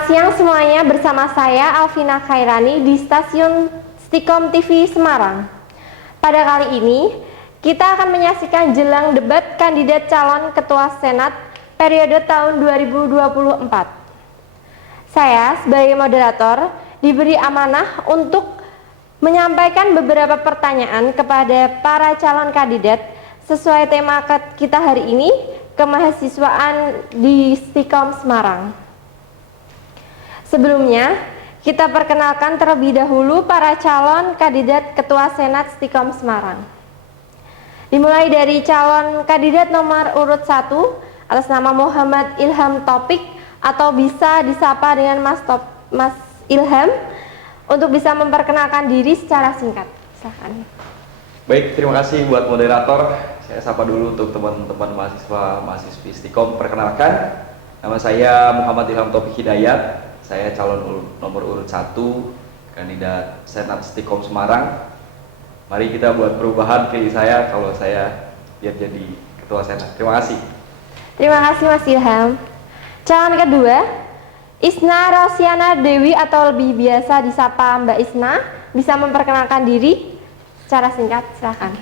Selamat siang semuanya, bersama saya Alvina Khairani di stasiun Stikom TV Semarang. Pada kali ini, kita akan menyaksikan jelang debat kandidat calon Ketua Senat periode tahun 2024. Saya sebagai moderator diberi amanah untuk menyampaikan beberapa pertanyaan kepada para calon kandidat sesuai tema kita hari ini, kemahasiswaan di Stikom Semarang. Sebelumnya, kita perkenalkan terlebih dahulu para calon kandidat Ketua Senat Stikom Semarang. Dimulai dari calon kandidat nomor urut 1 atas nama Muhammad Ilham Topik atau bisa disapa dengan Mas Ilham untuk bisa memperkenalkan diri secara singkat. Silakan. Baik, terima kasih buat moderator. Saya sapa dulu untuk teman-teman mahasiswi Stikom. Perkenalkan, nama saya Muhammad Ilham Topik Hidayat. Saya calon nomor urut 1 kandidat Senat Stikom Semarang. Mari kita buat perubahan, pilih saya kalau saya biar jadi Ketua Senat. Terima kasih. Terima kasih Mas Ilham. Calon kedua, Isna Rosiana Dewi atau lebih biasa disapa Mbak Isna, bisa memperkenalkan diri secara singkat, silakan.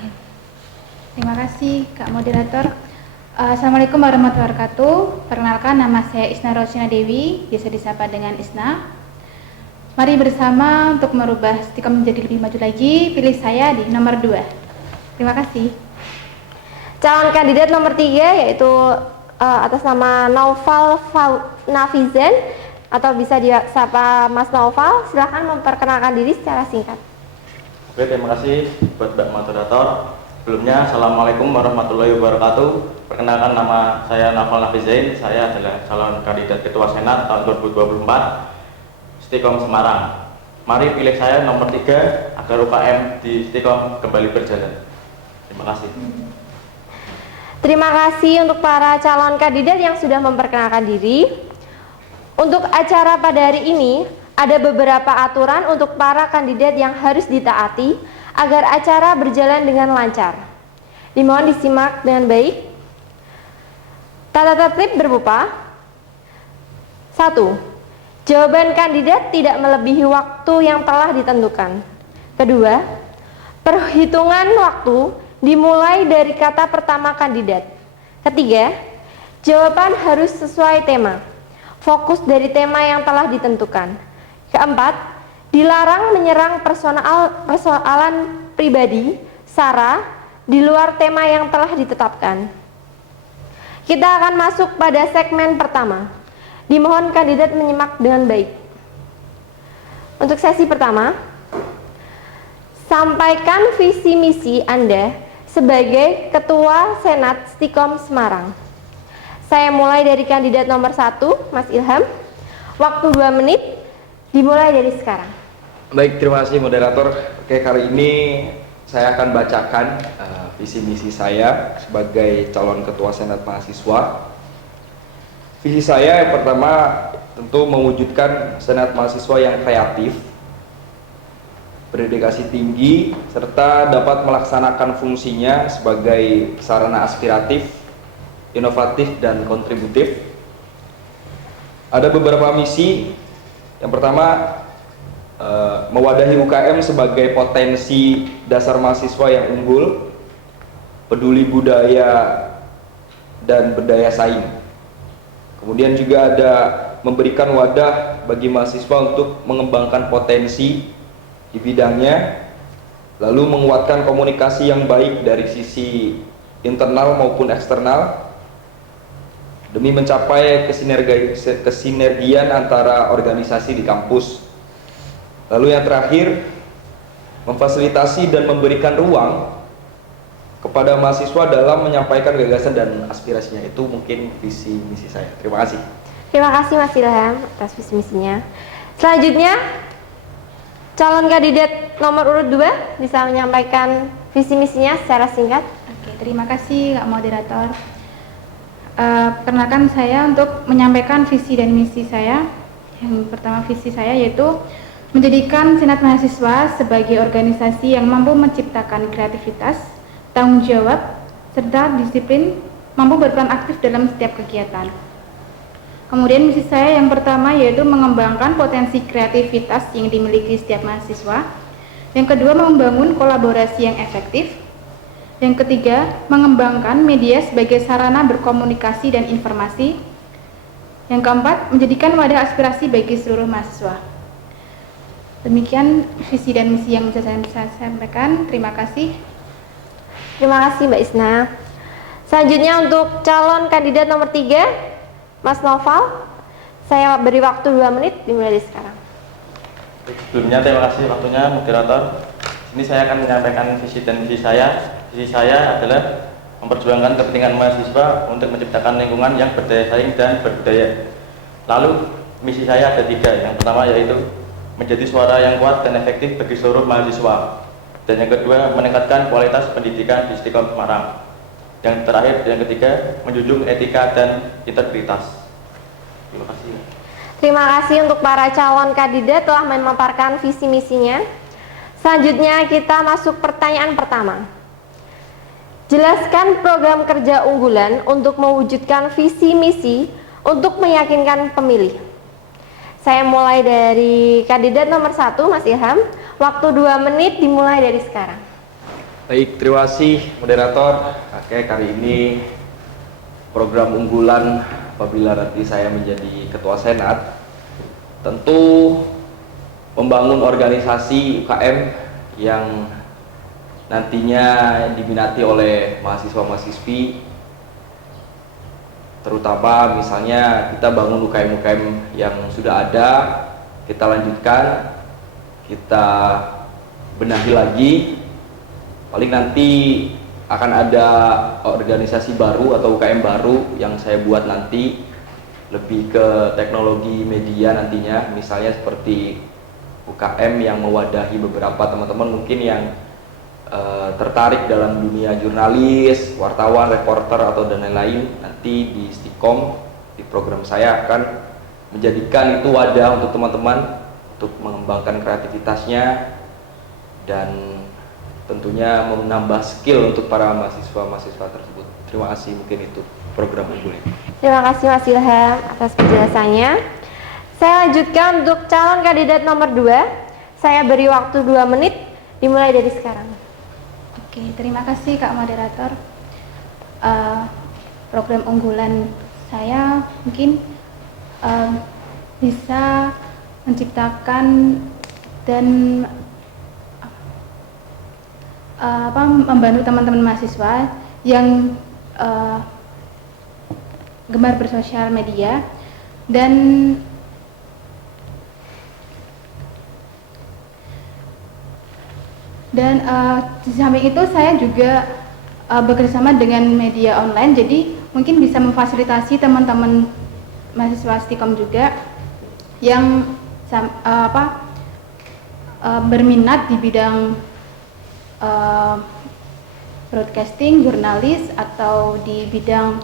Terima kasih Kak Moderator. Assalamualaikum warahmatullahi wabarakatuh. Perkenalkan, nama saya Isna Rosiana Dewi, biasa disapa dengan Isna. Mari bersama untuk merubah Stikom menjadi lebih maju lagi, pilih saya di nomor 2. Terima kasih. Calon kandidat nomor 3 yaitu atas nama Naufal Nafizan atau bisa disapa Mas Naufal, silahkan memperkenalkan diri secara singkat. Oke, terima kasih buat Mbak Moderator. Sebelumnya, Assalamualaikum warahmatullahi wabarakatuh. Perkenalkan, nama saya Naufal Nafizain. Saya adalah calon kandidat Ketua Senat tahun 2024 Stikom Semarang. Mari pilih saya nomor 3 agar UKM di Stikom kembali berjalan. Terima kasih. Terima kasih untuk para calon kandidat yang sudah memperkenalkan diri. Untuk acara pada hari ini, ada beberapa aturan untuk para kandidat yang harus ditaati agar acara berjalan dengan lancar. Dimohon disimak dengan baik. Tata tertib berupa 1. Jawaban kandidat tidak melebihi waktu yang telah ditentukan. Kedua, perhitungan waktu dimulai dari kata pertama kandidat. Ketiga, jawaban harus sesuai tema, fokus dari tema yang telah ditentukan. Keempat, dilarang menyerang persoalan pribadi, sara, di luar tema yang telah ditetapkan. Kita akan masuk pada segmen pertama. Dimohon kandidat menyimak dengan baik. Untuk sesi pertama, sampaikan visi misi Anda sebagai Ketua Senat Stikom Semarang. Saya mulai dari kandidat nomor 1, Mas Ilham. Waktu 2 menit, dimulai dari sekarang. Baik, terima kasih moderator. Oke, kali ini saya akan bacakan visi misi saya sebagai calon Ketua Senat Mahasiswa. Visi saya yang pertama tentu mewujudkan Senat Mahasiswa yang kreatif, berdedikasi tinggi, serta dapat melaksanakan fungsinya sebagai sarana aspiratif, inovatif, dan kontributif. Ada beberapa misi. Yang pertama, mewadahi UKM sebagai potensi dasar mahasiswa yang unggul, peduli budaya dan berdaya saing. Kemudian juga ada memberikan wadah bagi mahasiswa untuk mengembangkan potensi di bidangnya, lalu menguatkan komunikasi yang baik dari sisi internal maupun eksternal demi mencapai kesinergian antara organisasi di kampus. Lalu yang terakhir, memfasilitasi dan memberikan ruang kepada mahasiswa dalam menyampaikan gagasan dan aspirasinya. Itu mungkin visi misi saya. Terima kasih. Terima kasih Mas Ilham atas visi misinya. Selanjutnya, calon kandidat nomor urut 2 bisa menyampaikan visi misinya secara singkat. Oke, terima kasih Kak Moderator. Perkenalkan, saya untuk menyampaikan visi dan misi saya. Yang pertama, visi saya yaitu menjadikan Senat Mahasiswa sebagai organisasi yang mampu menciptakan kreativitas, tanggung jawab, serta disiplin, mampu berperan aktif dalam setiap kegiatan. Kemudian misi saya yang pertama yaitu mengembangkan potensi kreativitas yang dimiliki setiap mahasiswa. Yang kedua, membangun kolaborasi yang efektif. Yang ketiga, mengembangkan media sebagai sarana berkomunikasi dan informasi. Yang keempat, menjadikan wadah aspirasi bagi seluruh mahasiswa. Demikian visi dan misi yang bisa saya sampaikan. Terima kasih. Terima kasih Mbak Isna. Selanjutnya untuk calon kandidat nomor 3, Mas Noval. Saya beri waktu 2 menit dimulai dari sekarang. Sebelumnya terima kasih waktunya moderator. Ini saya akan menyampaikan visi dan misi saya. Visi saya adalah memperjuangkan kepentingan mahasiswa untuk menciptakan lingkungan yang berdaya saing dan berbudaya. Lalu misi saya ada 3. Yang pertama yaitu menjadi suara yang kuat dan efektif bagi seluruh mahasiswa. Dan yang kedua, meningkatkan kualitas pendidikan di Stikom Semarang. Yang terakhir, yang ketiga, menjunjung etika dan integritas. Terima kasih. Terima kasih untuk para calon kandidat telah memaparkan visi misinya. Selanjutnya kita masuk pertanyaan pertama. Jelaskan program kerja unggulan untuk mewujudkan visi misi untuk meyakinkan pemilih. Saya mulai dari kandidat nomor 1, Mas Ilham. Waktu 2 menit dimulai dari sekarang. Baik, terima kasih moderator. Oke, kali ini program unggulan apabila nanti saya menjadi ketua senat, tentu membangun organisasi UKM yang nantinya diminati oleh mahasiswa-mahasiswi, terutama misalnya kita bangun UKM-UKM yang sudah ada, kita lanjutkan, kita benahi lagi. Paling nanti akan ada organisasi baru atau UKM baru yang saya buat nanti, lebih ke teknologi media nantinya, misalnya seperti UKM yang mewadahi beberapa teman-teman mungkin yang tertarik dalam dunia jurnalis, wartawan, reporter atau dan lain-lain. Nanti di Stikom, di program saya akan menjadikan itu wadah untuk teman-teman untuk mengembangkan kreativitasnya dan tentunya menambah skill untuk para mahasiswa-mahasiswa tersebut. Terima kasih, mungkin itu program unggulan. Terima kasih Mas Ilham atas penjelasannya. Saya lanjutkan untuk calon kandidat nomor 2. Saya beri waktu 2 menit dimulai dari sekarang. Oke, terima kasih Kak Moderator. Program unggulan saya mungkin bisa menciptakan dan membantu teman-teman mahasiswa yang gemar bersosial media dan di samping itu saya juga bekerjasama dengan media online, jadi mungkin bisa memfasilitasi teman-teman mahasiswa Stikom juga yang berminat di bidang broadcasting, jurnalis, atau di bidang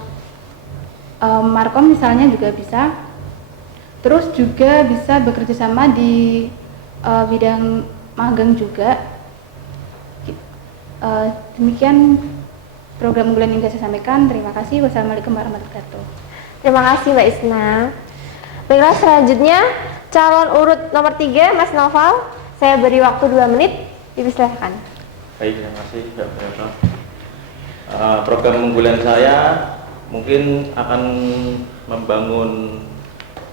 markom misalnya juga bisa. Terus juga bisa bekerja sama di bidang magang juga. Demikian program unggulan yang bisa saya sampaikan. Terima kasih. Wassalamualaikum warahmatullahi wabarakatuh. Terima kasih Mbak Isna. Baiklah, selanjutnya calon urut nomor 3, Mas Noval. Saya beri waktu 2 menit. Dipersilakan. Baik, terima kasih Mbak Moderator. Program unggulan saya mungkin akan membangun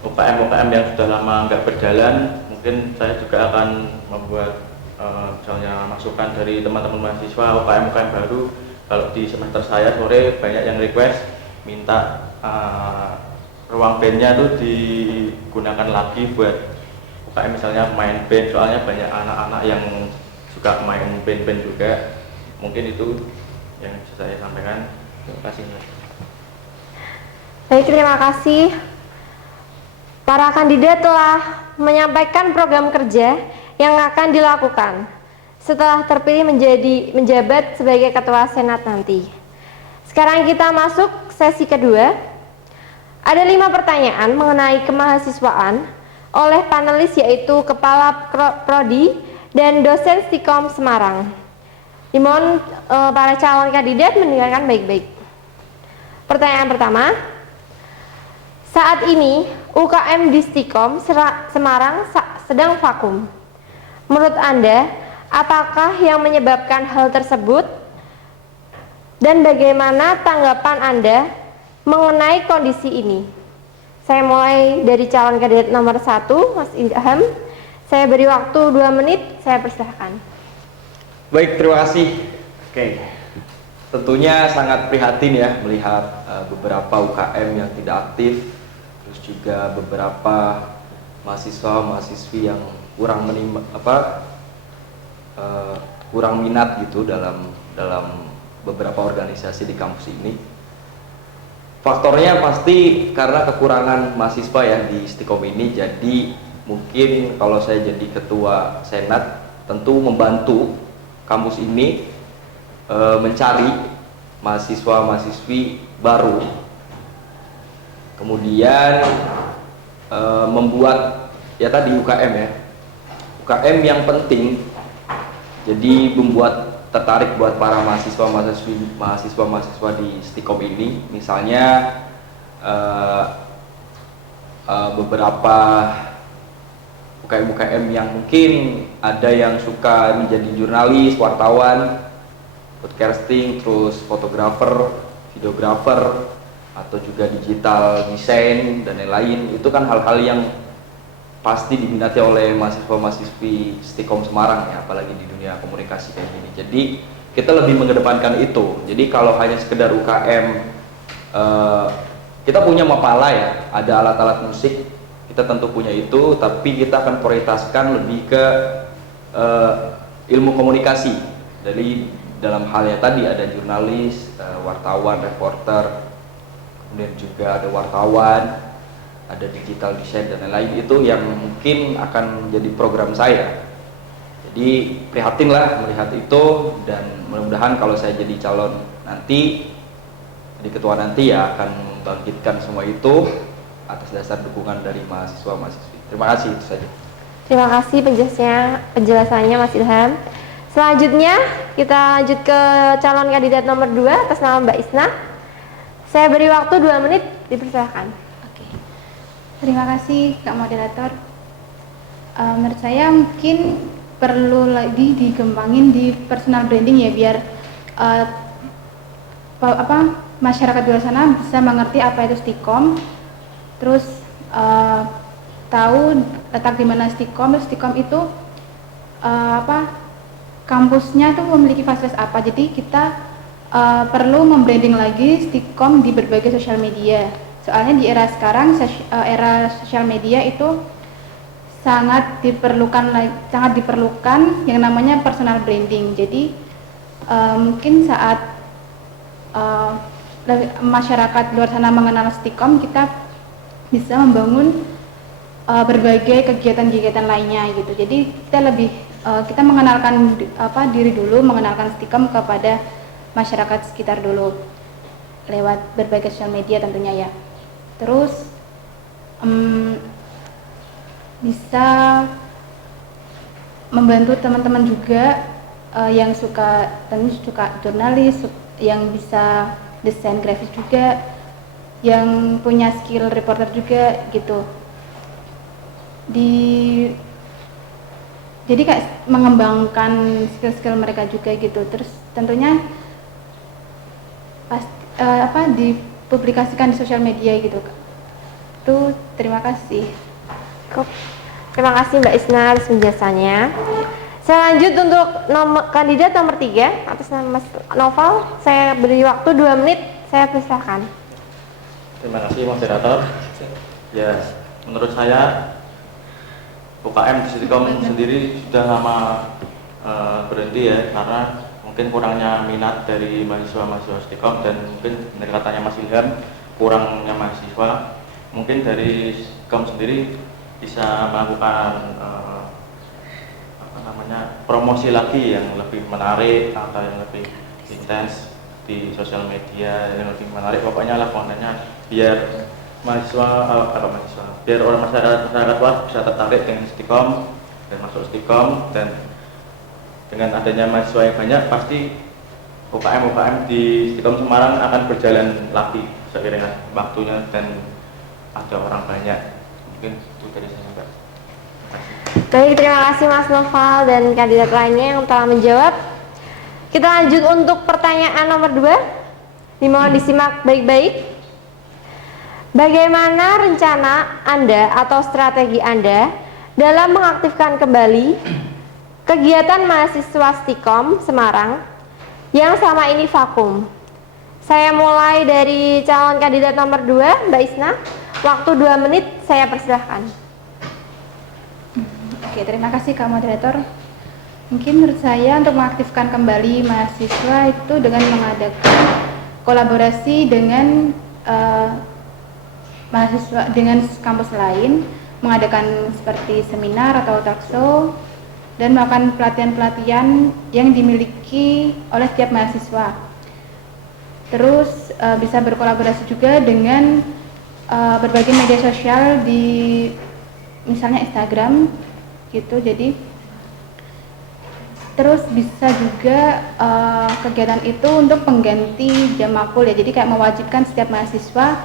UKM-UKM yang sudah lama nggak berjalan. Mungkin saya juga akan membuat misalnya masukan dari teman-teman mahasiswa UKM-UKM baru. Kalau di semester saya sore banyak yang request minta ruang bandnya tuh digunakan lagi buat UKM, misalnya main band, soalnya banyak anak-anak yang suka main band-band juga. Mungkin itu yang bisa saya sampaikan. Terima kasih. Baik, terima kasih. Para kandidat telah menyampaikan program kerja yang akan dilakukan setelah terpilih menjadi menjabat sebagai ketua senat nanti. Sekarang kita masuk sesi kedua. Ada 5 pertanyaan mengenai kemahasiswaan oleh panelis, yaitu Kepala Prodi dan dosen Stikom Semarang. Dimohon para calon kandidat mendengarkan baik-baik. Pertanyaan pertama, Saat ini UKM di Stikom Semarang sedang vakum. Menurut Anda, apakah yang menyebabkan hal tersebut? Dan bagaimana tanggapan Anda mengenai kondisi ini? Saya mulai dari calon kandidat nomor 1, Mas Ilham. Saya beri waktu 2 menit, saya persilahkan. Baik, terima kasih. Oke, tentunya sangat prihatin ya melihat beberapa UKM yang tidak aktif, terus juga beberapa mahasiswa-mahasiswi yang kurang minat gitu dalam beberapa organisasi di kampus ini. Faktornya pasti karena kekurangan mahasiswa ya di Stikom ini. Jadi mungkin kalau saya jadi ketua senat tentu membantu kampus ini mencari mahasiswa-mahasiswi baru, kemudian membuat ya tadi UKM ya, UKM yang penting, jadi membuat tertarik buat para mahasiswa di Stikom ini. Misalnya beberapa UKM-UKM yang mungkin ada yang suka menjadi jurnalis, wartawan, podcasting, terus fotografer, videografer, atau juga digital design dan lain-lain. Itu kan hal-hal yang pasti diminati oleh mahasiswa-mahasiswi Stikom Semarang ya, apalagi di dunia komunikasi kayak gini. Jadi kita lebih mengedepankan itu. Jadi kalau hanya sekedar UKM, kita punya Mapala ya, ada alat-alat musik, kita tentu punya itu, tapi kita akan prioritaskan lebih ke ilmu komunikasi. Jadi dalam halnya tadi ada jurnalis, wartawan, reporter, kemudian juga ada wartawan, ada digital design dan lain-lain. Itu yang mungkin akan menjadi program saya. Jadi prihatinlah melihat itu, dan mudah-mudahan kalau saya jadi calon nanti, jadi ketua nanti ya akan membangkitkan semua itu atas dasar dukungan dari mahasiswa-mahasiswi. Terima kasih, itu saja. Terima kasih penjelasannya Mas Ilham. Selanjutnya kita lanjut ke calon kandidat nomor 2 atas nama Mbak Isna. Saya beri waktu 2 menit, dipersilakan. Oke. Terima kasih Kak Moderator. Menurut saya mungkin perlu lagi dikembangin di personal branding ya, biar masyarakat di luar sana bisa mengerti apa itu Stikom, terus tahu letak di mana Stikom. Terus Stikom itu kampusnya itu memiliki fasilitas apa. Jadi kita perlu membranding lagi Stikom di berbagai sosial media. Soalnya di era sekarang, era sosial media itu sangat diperlukan yang namanya personal branding. Jadi mungkin saat masyarakat luar sana mengenal Stikom, kita bisa membangun berbagai kegiatan-kegiatan lainnya gitu. Jadi kita mengenalkan diri dulu, mengenalkan Stikom kepada masyarakat sekitar dulu lewat berbagai sosial media tentunya ya. Terus bisa membantu teman-teman juga yang suka jurnalis, yang bisa desain grafis juga, yang punya skill reporter juga gitu. Jadi kayak mengembangkan skill-skill mereka juga gitu. Terus tentunya dipublikasikan di sosial media gitu. Itu terima kasih. Terima kasih Mbak Isna atas penjelasannya. Saya lanjut untuk kandidat nomor 3 atas nama Mas Noval. Saya beri waktu 2 menit, saya persilakan. Terima kasih moderator. Ya, menurut saya UKM di Stikom sendiri sudah lama berhenti ya, karena mungkin kurangnya minat dari mahasiswa-mahasiswa Stikom, dan mungkin dari katanya Mas Ilham kurangnya mahasiswa. Mungkin dari Stikom sendiri bisa melakukan promosi lagi yang lebih menarik atau yang lebih intens di sosial media, yang lebih menarik. Pokoknya lah kontennya biar biar orang masyarakat luas bisa tertarik dengan Stikom dan masuk Stikom. Dan dengan adanya mahasiswa yang banyak, pasti UKM di Stikom Semarang akan berjalan lagi seiring waktunya, dan ada orang banyak. Mungkin itu dari saya, Mbak. Terima kasih. Baik, terima kasih Mas Noval dan kandidat lainnya yang telah menjawab. Kita lanjut untuk pertanyaan nomor 2. Dimohon disimak baik-baik. Bagaimana rencana Anda atau strategi Anda dalam mengaktifkan kembali kegiatan mahasiswa Stikom Semarang yang selama ini vakum? Saya mulai dari calon kandidat nomor 2, Mbak Isna. Waktu 2 menit, saya persilahkan. Oke, terima kasih Kak Moderator. Mungkin menurut saya untuk mengaktifkan kembali mahasiswa itu dengan mengadakan kolaborasi dengan mahasiswa dengan kampus lain, mengadakan seperti seminar atau talkshow, dan melakukan pelatihan-pelatihan yang dimiliki oleh setiap mahasiswa. Terus bisa berkolaborasi juga dengan berbagai media sosial di misalnya Instagram gitu. Jadi terus bisa juga kegiatan itu untuk pengganti jam makul ya. Jadi kayak mewajibkan setiap mahasiswa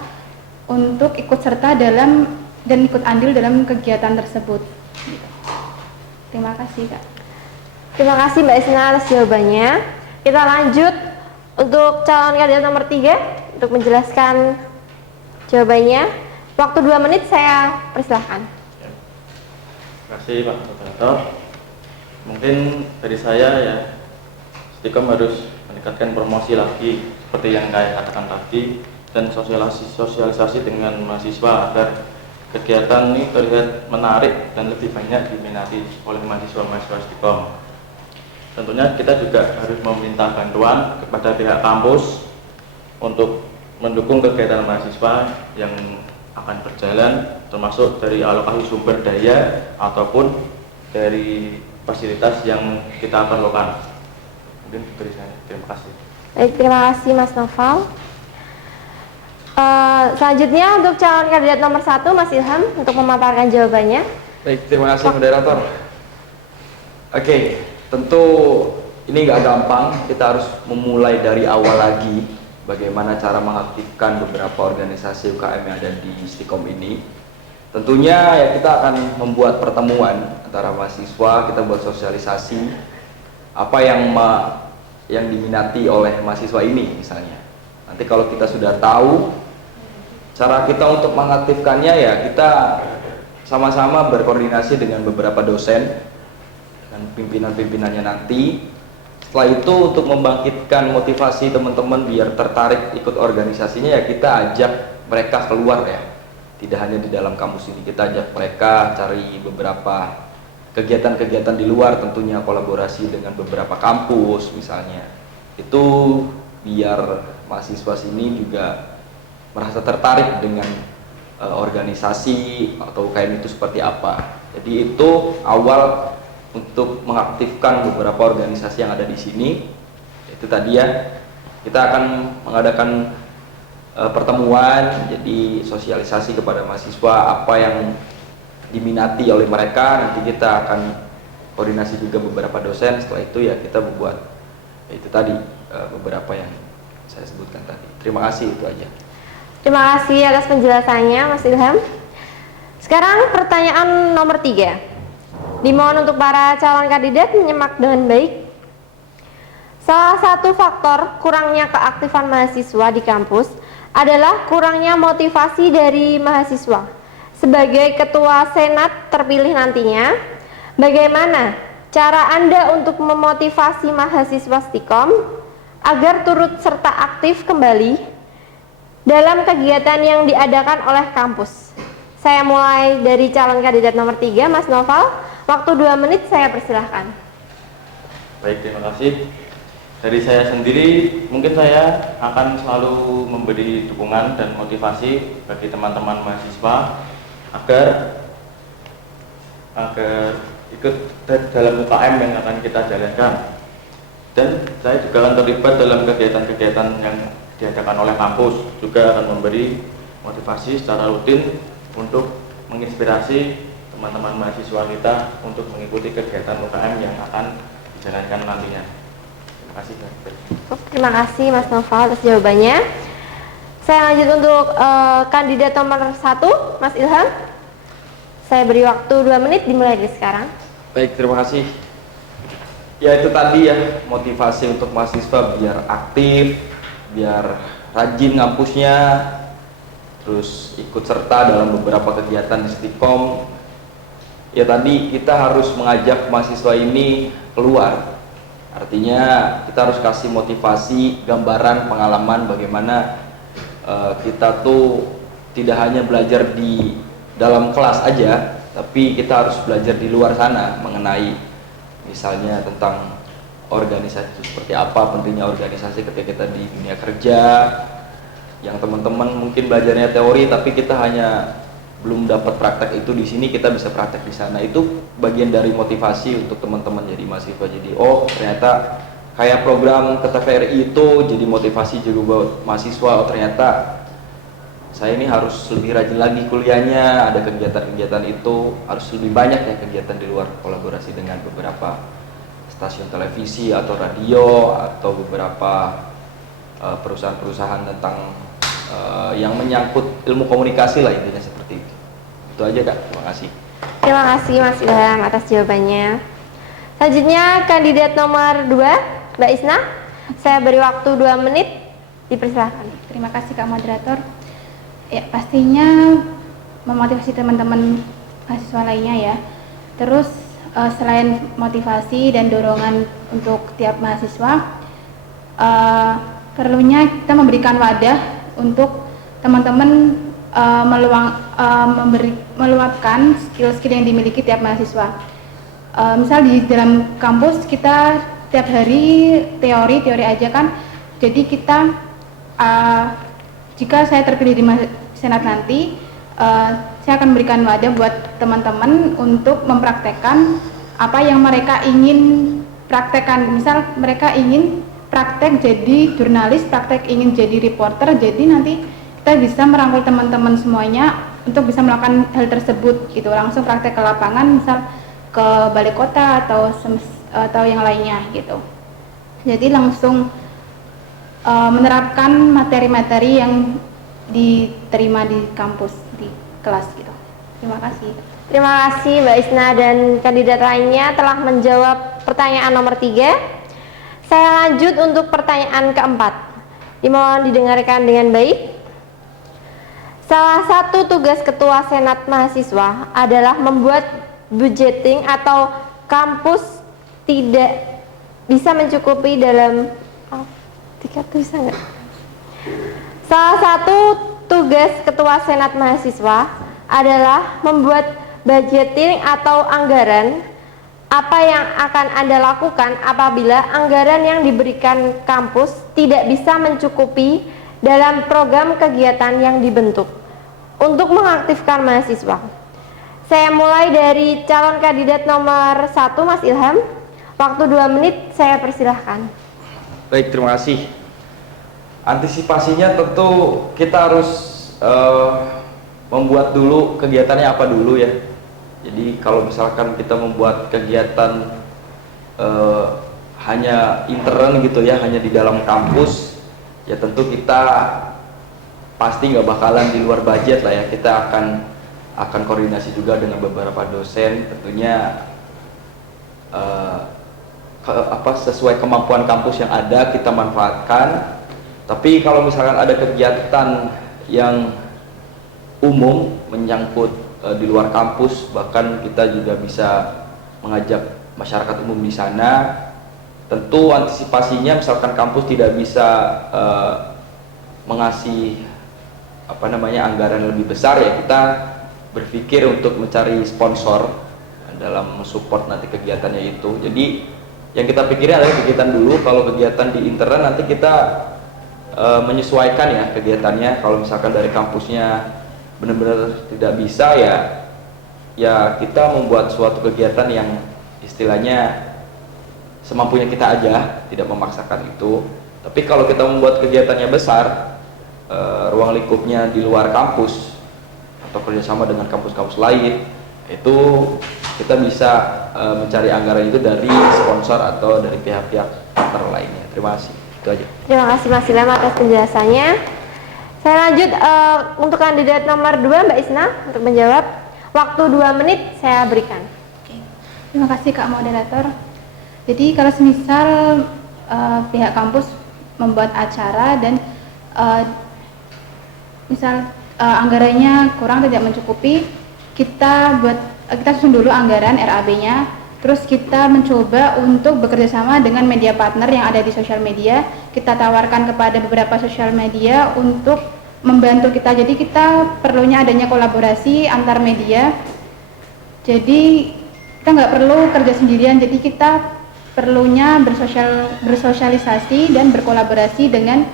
untuk ikut serta dalam dan ikut andil dalam kegiatan tersebut. Terima kasih Kak. Terima kasih Mbak Isna atas jawabannya. Kita lanjut untuk calon kandidat nomor 3 untuk menjelaskan jawabannya. Waktu 2 menit, saya persilahkan. Terima kasih Pak Moderator. Mungkin dari saya ya, Stikom harus meningkatkan promosi lagi seperti yang saya katakan tadi, dan sosialisasi dengan mahasiswa agar kegiatan ini terlihat menarik dan lebih banyak diminati oleh mahasiswa-mahasiswa Stikom. Tentunya kita juga harus meminta bantuan kepada pihak kampus untuk mendukung kegiatan mahasiswa yang akan berjalan, termasuk dari alokasi sumber daya ataupun dari fasilitas yang kita perlukan. Mungkin dari saya. Terima kasih. Baik, terima kasih Mas Noval. Selanjutnya untuk calon kandidat nomor 1, Mas Ilham, untuk memaparkan jawabannya. Baik, terima kasih moderator. Oke, tentu ini nggak gampang. Kita harus memulai dari awal lagi bagaimana cara mengaktifkan beberapa organisasi UKM yang ada di Stikom ini. Tentunya ya kita akan membuat pertemuan antara mahasiswa, kita buat sosialisasi apa yang diminati oleh mahasiswa ini misalnya. Nanti kalau kita sudah tahu cara kita untuk mengaktifkannya, ya kita sama-sama berkoordinasi dengan beberapa dosen dan pimpinan-pimpinannya nanti. Setelah itu untuk membangkitkan motivasi teman-teman biar tertarik ikut organisasinya, ya kita ajak mereka keluar ya. Tidak hanya di dalam kampus ini, kita ajak mereka cari beberapa kegiatan-kegiatan di luar, tentunya kolaborasi dengan beberapa kampus misalnya. Itu biar mahasiswa sini juga merasa tertarik dengan organisasi atau UKM itu seperti apa. Jadi itu awal untuk mengaktifkan beberapa organisasi yang ada di sini. Itu tadi ya, kita akan mengadakan pertemuan, jadi sosialisasi kepada mahasiswa apa yang diminati oleh mereka. Nanti kita akan koordinasi juga beberapa dosen. Setelah itu ya kita membuat itu tadi beberapa yang saya sebutkan tadi. Terima kasih, itu aja. Terima kasih atas penjelasannya Mas Ilham. Sekarang pertanyaan nomor 3. Dimohon untuk para calon kandidat menyimak dengan baik. Salah satu faktor kurangnya keaktifan mahasiswa di kampus adalah kurangnya motivasi dari mahasiswa. Sebagai ketua senat terpilih nantinya, bagaimana cara Anda untuk memotivasi mahasiswa Stikom agar turut serta aktif kembali dalam kegiatan yang diadakan oleh kampus? Saya mulai dari calon kandidat nomor 3, Mas Noval. Waktu 2 menit, saya persilahkan. Baik, terima kasih. Dari saya sendiri, mungkin saya akan selalu memberi dukungan dan motivasi bagi teman-teman mahasiswa agar ikut dalam UKM yang akan kita jalankan. Dan saya juga akan terlibat dalam kegiatan-kegiatan yang diadakan oleh kampus, juga akan memberi motivasi secara rutin untuk menginspirasi teman-teman mahasiswa kita untuk mengikuti kegiatan UKM yang akan dijalankan nantinya. Terima kasih. Terima kasih Mas Noval atas jawabannya. Saya lanjut untuk kandidat nomor 1, Mas Ilham. Saya beri waktu 2 menit dimulai dari sekarang. Baik, terima kasih. Ya itu tadi ya, motivasi untuk mahasiswa biar aktif, biar rajin ngampusnya, terus ikut serta dalam beberapa kegiatan di Stikom. Ya tadi kita harus mengajak mahasiswa ini keluar. Artinya kita harus kasih motivasi, gambaran, pengalaman bagaimana kita tuh tidak hanya belajar di dalam kelas aja, tapi kita harus belajar di luar sana mengenai misalnya tentang organisasi itu seperti apa, pentingnya organisasi ketika kita di dunia kerja. Yang teman-teman mungkin belajarnya teori tapi kita hanya belum dapat praktek itu di sini, kita bisa praktek di sana. Itu bagian dari motivasi untuk teman-teman jadi mahasiswa. Jadi oh ternyata kayak program ke TVRI itu jadi motivasi juga buat mahasiswa. Oh ternyata saya ini harus lebih rajin lagi kuliahnya, ada kegiatan-kegiatan itu, harus lebih banyak ya kegiatan di luar, kolaborasi dengan beberapa stasiun televisi atau radio atau beberapa perusahaan-perusahaan tentang yang menyangkut ilmu komunikasi lah, intinya seperti itu. Itu aja Kak, terima kasih. Terima kasih Mas Ilham atas jawabannya. Selanjutnya kandidat nomor 2, Mbak Isna. Saya beri waktu 2 menit, dipersilakan. Terima kasih Kak Moderator. Ya, pastinya memotivasi teman-teman mahasiswa lainnya ya. Terus selain motivasi dan dorongan untuk tiap mahasiswa, perlunya kita memberikan wadah untuk teman-teman meluapkan skill-skill yang dimiliki tiap mahasiswa. Misal di dalam kampus kita tiap hari teori aja kan. Jadi kita jika saya terpilih di Senat nanti, saya akan memberikan wadah buat teman-teman untuk mempraktekkan apa yang mereka ingin praktekkan. Misal mereka ingin praktek jadi jurnalis, praktek ingin jadi reporter, jadi nanti kita bisa merangkul teman-teman semuanya untuk bisa melakukan hal tersebut gitu, langsung praktek ke lapangan, misal ke balai kota atau yang lainnya gitu. Jadi langsung menerapkan materi-materi yang diterima di kampus, di kelas gitu. Terima kasih. Terima kasih Mbak Isna dan kandidat lainnya telah menjawab pertanyaan nomor 3. Saya lanjut untuk pertanyaan keempat. Dimohon didengarkan dengan baik. Salah satu tugas Ketua Senat Mahasiswa adalah membuat budgeting atau kampus tidak bisa mencukupi dalam Salah satu tugas Ketua Senat Mahasiswa adalah membuat budgeting atau anggaran apa yang akan Anda lakukan apabila anggaran yang diberikan kampus tidak bisa mencukupi dalam program kegiatan yang dibentuk untuk mengaktifkan mahasiswa. Saya mulai dari calon kandidat nomor 1, Mas Ilham. Waktu 2 menit, saya persilahkan. Baik, terima kasih. Antisipasinya tentu kita harus membuat dulu kegiatannya apa dulu ya. Jadi kalau misalkan kita membuat kegiatan hanya intern gitu ya, hanya di dalam kampus, ya tentu kita pasti nggak bakalan di luar budget lah ya. Kita akan koordinasi juga dengan beberapa dosen, tentunya sesuai kemampuan kampus yang ada kita manfaatkan. Tapi kalau misalkan ada kegiatan yang umum menyangkut di luar kampus, bahkan kita juga bisa mengajak masyarakat umum di sana. Tentu antisipasinya misalkan kampus tidak bisa mengasih anggaran lebih besar, ya kita berpikir untuk mencari sponsor dalam mensupport nanti kegiatannya itu. Jadi yang kita pikirin adalah kegiatan dulu. Kalau kegiatan di internal nanti kita menyesuaikan ya kegiatannya. Kalau misalkan dari kampusnya benar-benar tidak bisa, ya kita membuat suatu kegiatan yang istilahnya semampunya kita aja, tidak memaksakan itu. Tapi kalau kita membuat kegiatannya besar, ruang lingkupnya di luar kampus atau kerjasama dengan kampus-kampus lain, itu kita bisa mencari anggaran itu dari sponsor atau dari pihak-pihak partner lainnya. Terima kasih. Itu aja. Terima kasih Mas Ilham atas penjelasannya. Saya lanjut untuk kandidat nomor 2 Mbak Isna untuk menjawab. Waktu 2 menit saya berikan. Oke. Terima kasih Kak Moderator. Jadi kalau semisal pihak kampus membuat acara dan misal anggarannya kurang, tidak mencukupi, kita susun dulu anggaran RAB-nya, terus kita mencoba untuk bekerja sama dengan media partner yang ada di sosial media. Kita tawarkan kepada beberapa sosial media untuk membantu kita. Jadi kita perlunya adanya kolaborasi antar media. Jadi kita nggak perlu kerja sendirian, jadi kita perlunya bersosialisasi dan berkolaborasi dengan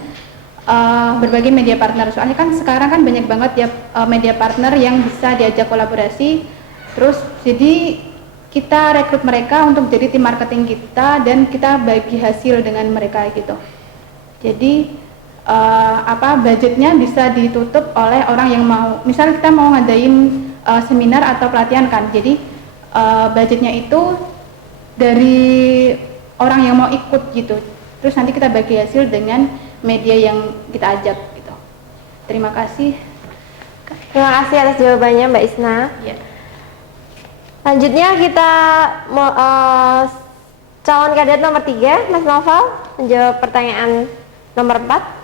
berbagai media partner. Soalnya kan sekarang kan banyak banget ya media partner yang bisa diajak kolaborasi. Terus jadi kita rekrut mereka untuk jadi tim marketing kita dan kita bagi hasil dengan mereka gitu. Jadi budgetnya bisa ditutup oleh orang yang mau. Misal kita mau ngadain seminar atau pelatihan kan. Jadi budgetnya itu dari orang yang mau ikut gitu. Terus nanti kita bagi hasil dengan media yang kita ajak gitu. Terima kasih. Terima kasih atas jawabannya Mbak Isna. Ya. Lanjutnya kita calon kandidat nomor 3 Mas Noval menjawab pertanyaan nomor 4.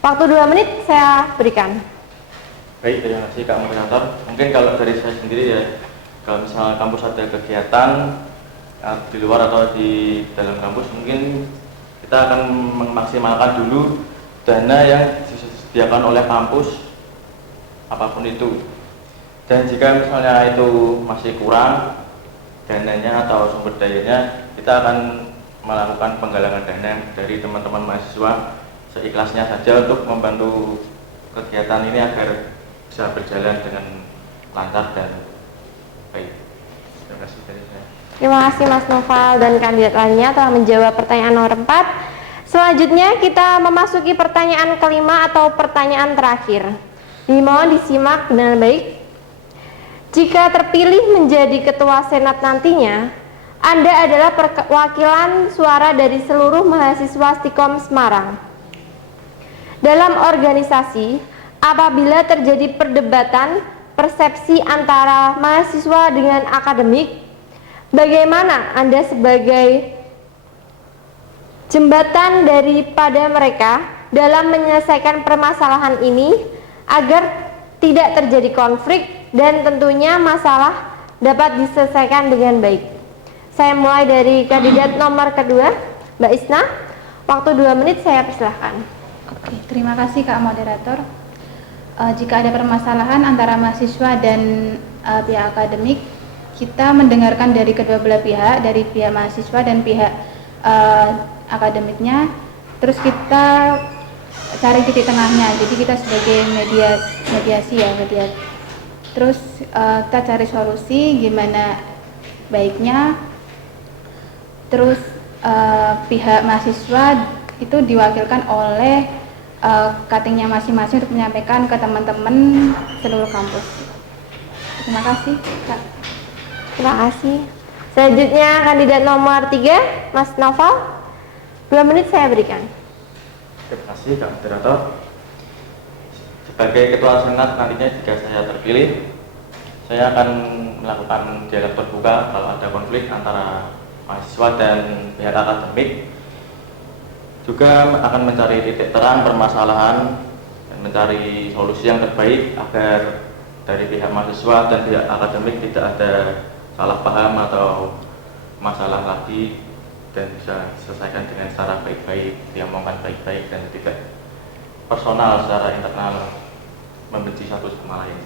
Waktu 2 menit saya berikan. Baik, terima kasih Kak Moderator. Mungkin kalau dari saya sendiri ya, kalau misalnya kampus ada kegiatan di luar atau di dalam kampus, mungkin kita akan memaksimalkan dulu dana yang disediakan oleh kampus apapun itu. Dan jika misalnya itu masih kurang dananya atau sumber dayanya, kita akan melakukan penggalangan dana dari teman-teman mahasiswa seikhlasnya saja untuk membantu kegiatan ini agar bisa berjalan dengan lancar dan baik. Terima kasih dari saya. Terima kasih Mas Noval dan kandidat lainnya telah menjawab pertanyaan nomor 4. Selanjutnya kita memasuki pertanyaan kelima atau pertanyaan terakhir. Dimohon disimak dengan baik. Jika terpilih menjadi ketua senat nantinya, Anda adalah perwakilan suara dari seluruh mahasiswa Stikom Semarang. Dalam organisasi, apabila terjadi perdebatan persepsi antara mahasiswa dengan akademik, bagaimana Anda sebagai jembatan daripada mereka dalam menyelesaikan permasalahan ini agar tidak terjadi konflik dan tentunya masalah dapat diselesaikan dengan baik. Saya mulai dari kandidat nomor kedua, Mbak Isna. Waktu 2 menit saya persilahkan. Oke, terima kasih Kak Moderator. Jika ada permasalahan antara mahasiswa dan pihak akademik, kita mendengarkan dari kedua belah pihak, dari pihak mahasiswa dan pihak akademiknya, terus kita cari titik tengahnya. Jadi kita sebagai mediasi. Terus kita cari solusi gimana baiknya. Terus pihak mahasiswa itu diwakilkan oleh cuttingnya masing-masing untuk menyampaikan ke teman-teman seluruh kampus. Terima kasih Kak. Terima kasih. Selanjutnya kandidat nomor 3, Mas Noval. 2 menit saya berikan. Terima kasih Kak Moderator. Sebagai ketua senat nantinya jika saya terpilih, saya akan melakukan dialog terbuka kalau ada konflik antara mahasiswa dan pihak akademik. Juga akan mencari titik terang permasalahan dan mencari solusi yang terbaik agar dari pihak mahasiswa dan pihak akademik tidak ada salah paham atau masalah lagi dan bisa diselesaikan dengan secara baik-baik, diomongkan baik-baik dan tidak personal secara internal membenci satu sama lain.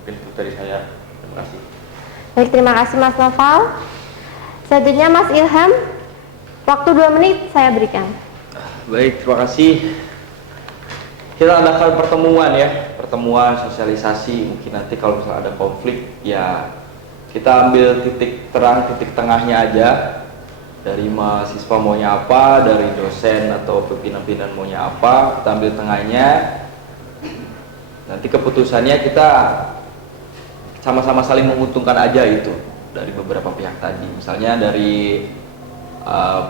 Mungkin itu dari saya. Terima kasih. Baik, terima kasih Mas Noval. Selanjutnya Mas Ilham. Waktu 2 menit saya berikan. Baik, terima kasih. Kita adakan pertemuan ya, pertemuan sosialisasi. Mungkin nanti kalau misalnya ada konflik ya kita ambil titik terang, titik tengahnya aja. Dari mahasiswa maunya apa, dari dosen atau pimpinan-pimpinan maunya apa, kita ambil tengahnya. Nanti keputusannya kita sama-sama saling menguntungkan aja itu dari beberapa pihak tadi. Misalnya dari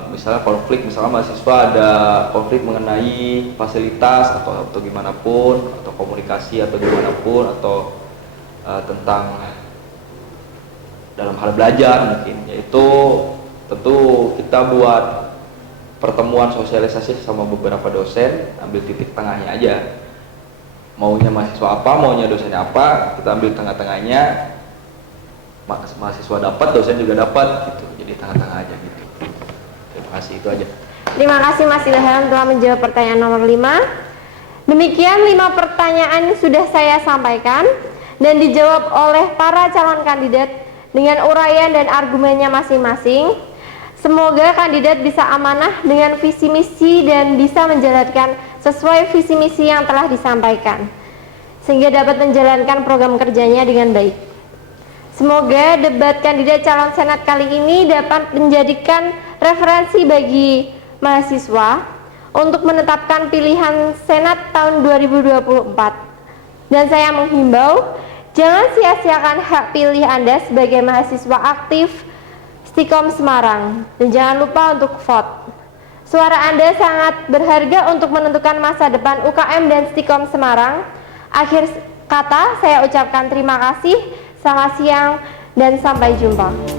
misalnya konflik, misalnya mahasiswa ada konflik mengenai fasilitas atau gimana pun, atau komunikasi atau gimana pun, atau tentang dalam hal belajar mungkin, yaitu tentu kita buat pertemuan sosialisasi sama beberapa dosen, ambil titik tengahnya aja, maunya mahasiswa apa, maunya dosennya apa, kita ambil tengah-tengahnya, mahasiswa dapat, dosen juga dapat gitu, jadi tengah-tengah aja gitu. Terima kasih, itu aja. Terima kasih Mas Ilham telah menjawab pertanyaan nomor 5. Demikian 5 pertanyaan yang sudah saya sampaikan dan dijawab oleh para calon kandidat dengan uraian dan argumennya masing-masing. Semoga kandidat bisa amanah dengan visi misi dan bisa menjalankan sesuai visi misi yang telah disampaikan, sehingga dapat menjalankan program kerjanya dengan baik. Semoga debat kandidat calon senat kali ini dapat menjadikan referensi bagi mahasiswa untuk menetapkan pilihan senat tahun 2024. Dan saya menghimbau, jangan sia-siakan hak pilih Anda sebagai mahasiswa aktif Stikom Semarang, dan jangan lupa untuk vote. Suara Anda sangat berharga untuk menentukan masa depan UKM dan Stikom Semarang. Akhir kata saya ucapkan terima kasih, selamat siang, dan sampai jumpa.